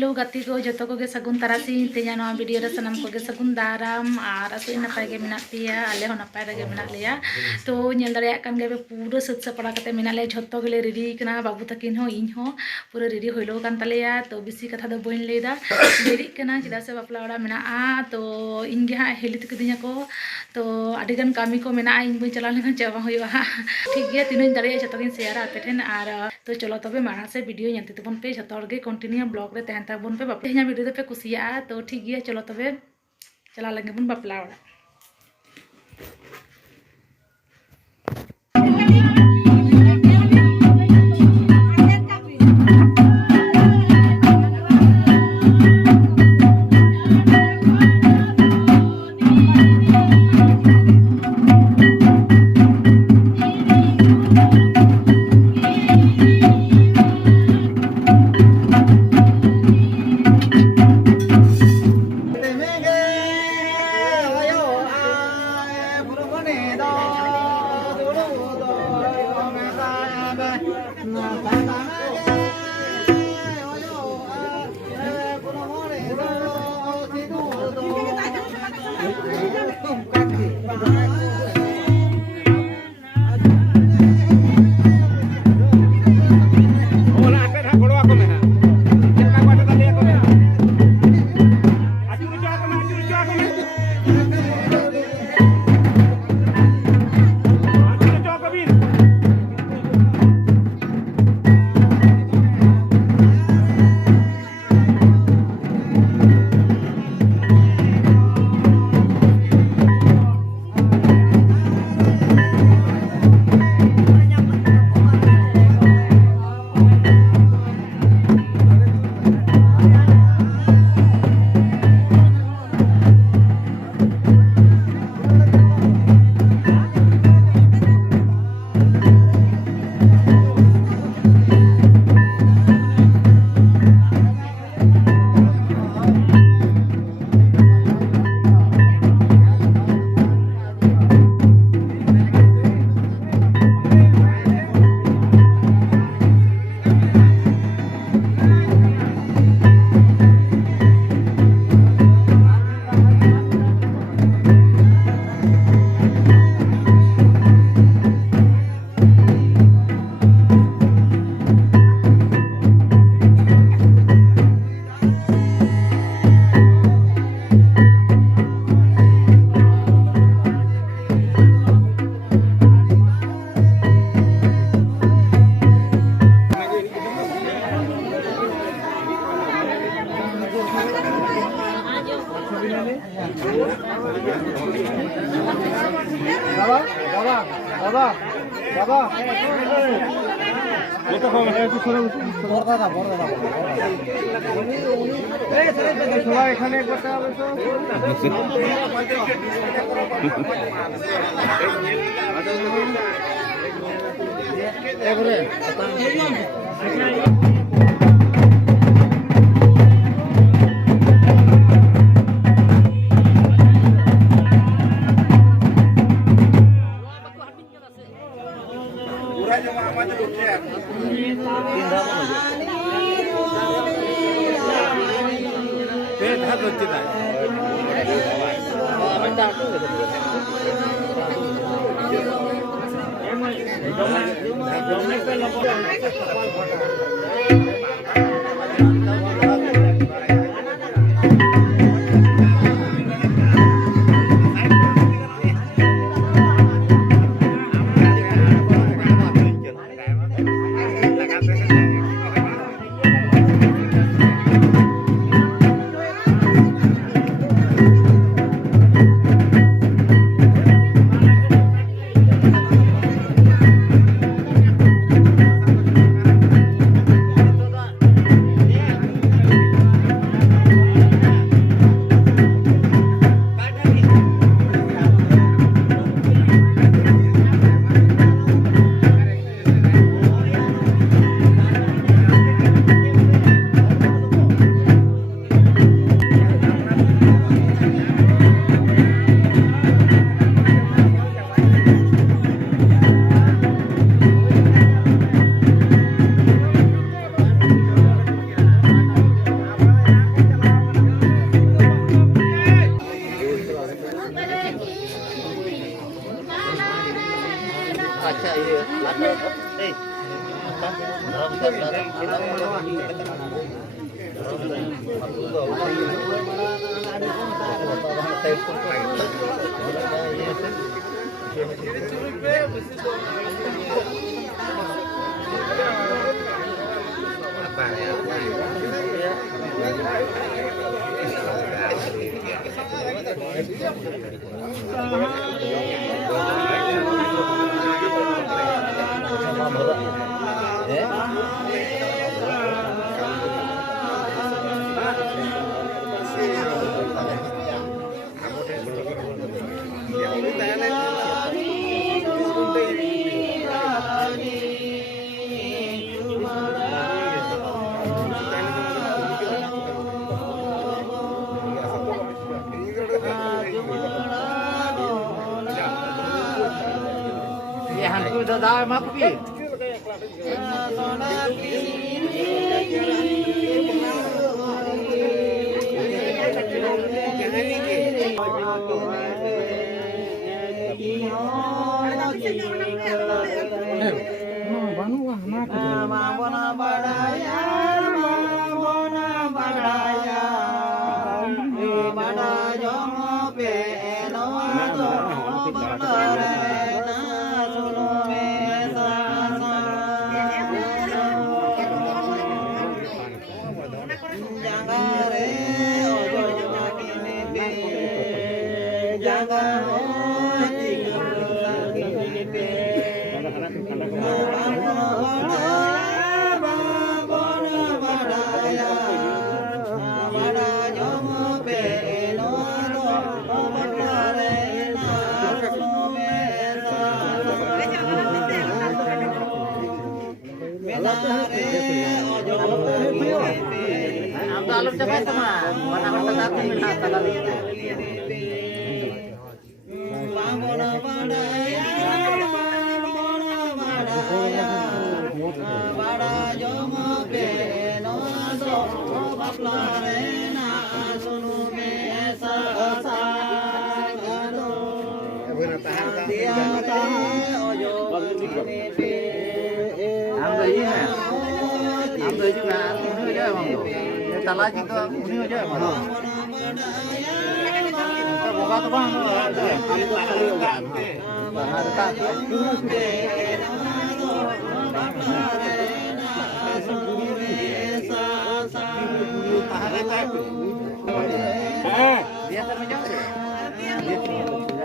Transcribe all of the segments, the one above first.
Hello गाती को जो को सगुन तारासी तेजा नवा वीडियो रे सनम को सगुन दाराम और आसो नपाय गे मेना पेया आले हो नपाय रे मेना लेया तो नेल दरे कान गे पूरा सत सपड़ा कते मेना ले झोतो गेले रेडी कना बाबू तकिन हो इन हो पूरा रेडी होइलो कान तलेया तो बिसी कथा दो बइन लेदा देरी कना चिदा से बापला ओड़ा मेना आ तो इन गे हा हेलित कदिnya को तो आदिगन कामी को मेना इन बइन चला लेना चाबा होइवा ठीक गया तीनों दरे जतगिन शेयर आते ठेन और तो चलो तबे माना से वीडियो नेते तबन पे जतो गे कंटिन्यू ब्लॉग रे तहन तबन पे बापे ह्या वीडियो पे कुसिया तो ठीक गया चलो तबे चला लगे बन बापला ओड़ा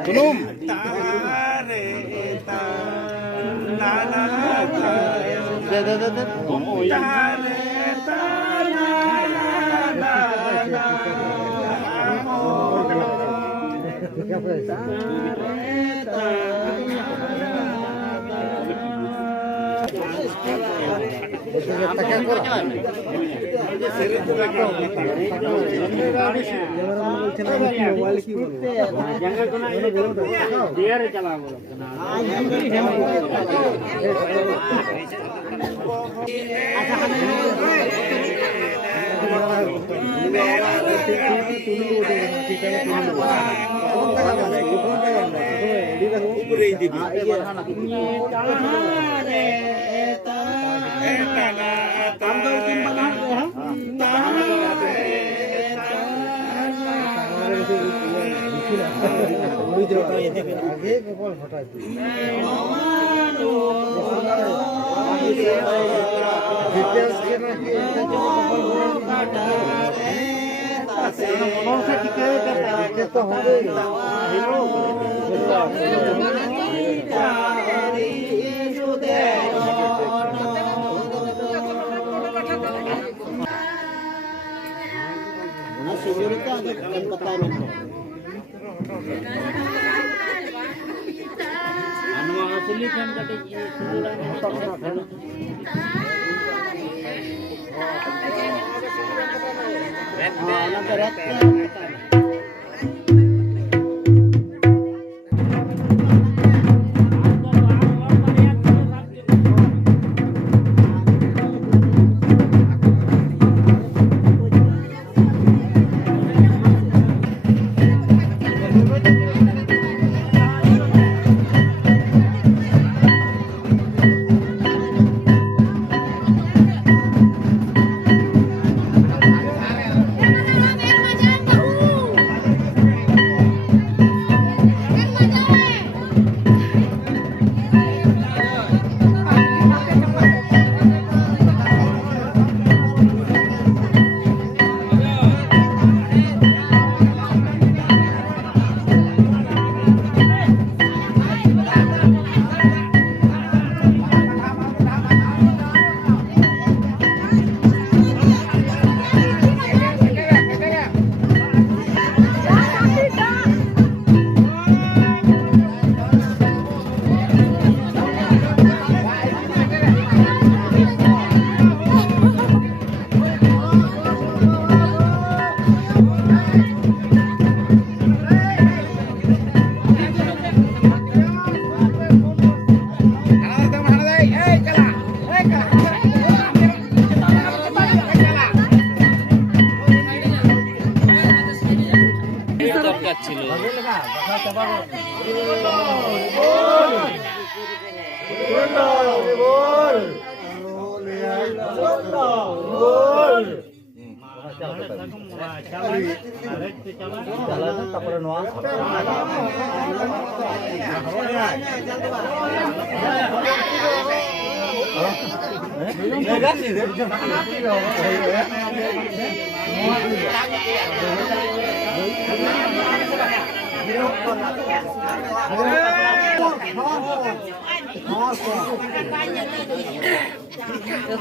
Belum. Oh iya.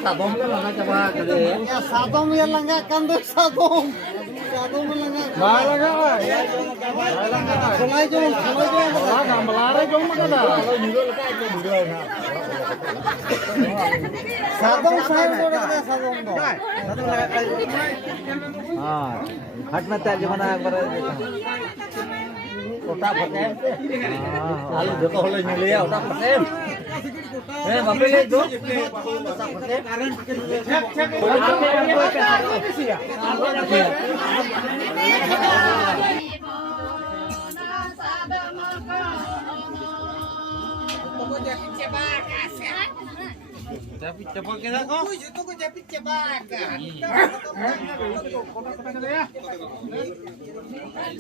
Sabong kan mana coba kali. Ya sabong yang langgar kan tuh sabong. Sabong langgar. Langgar. Langgar. Selai jom. Langgar melarang jom mana dah. Kalau nyuruh lepas itu nyuruh na. Sabong saya udah ada sabong tu. Sabong langgar. हाँ हट में तेल जमाना एक बार उठा पकेम आलू देखो होले न्यूलिया उठा पकेम बापे ले दो उठा पकेम Japit cepat kita kok. Itu kok japit cepat.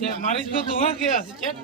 Cek maris ko tuh क्या cek?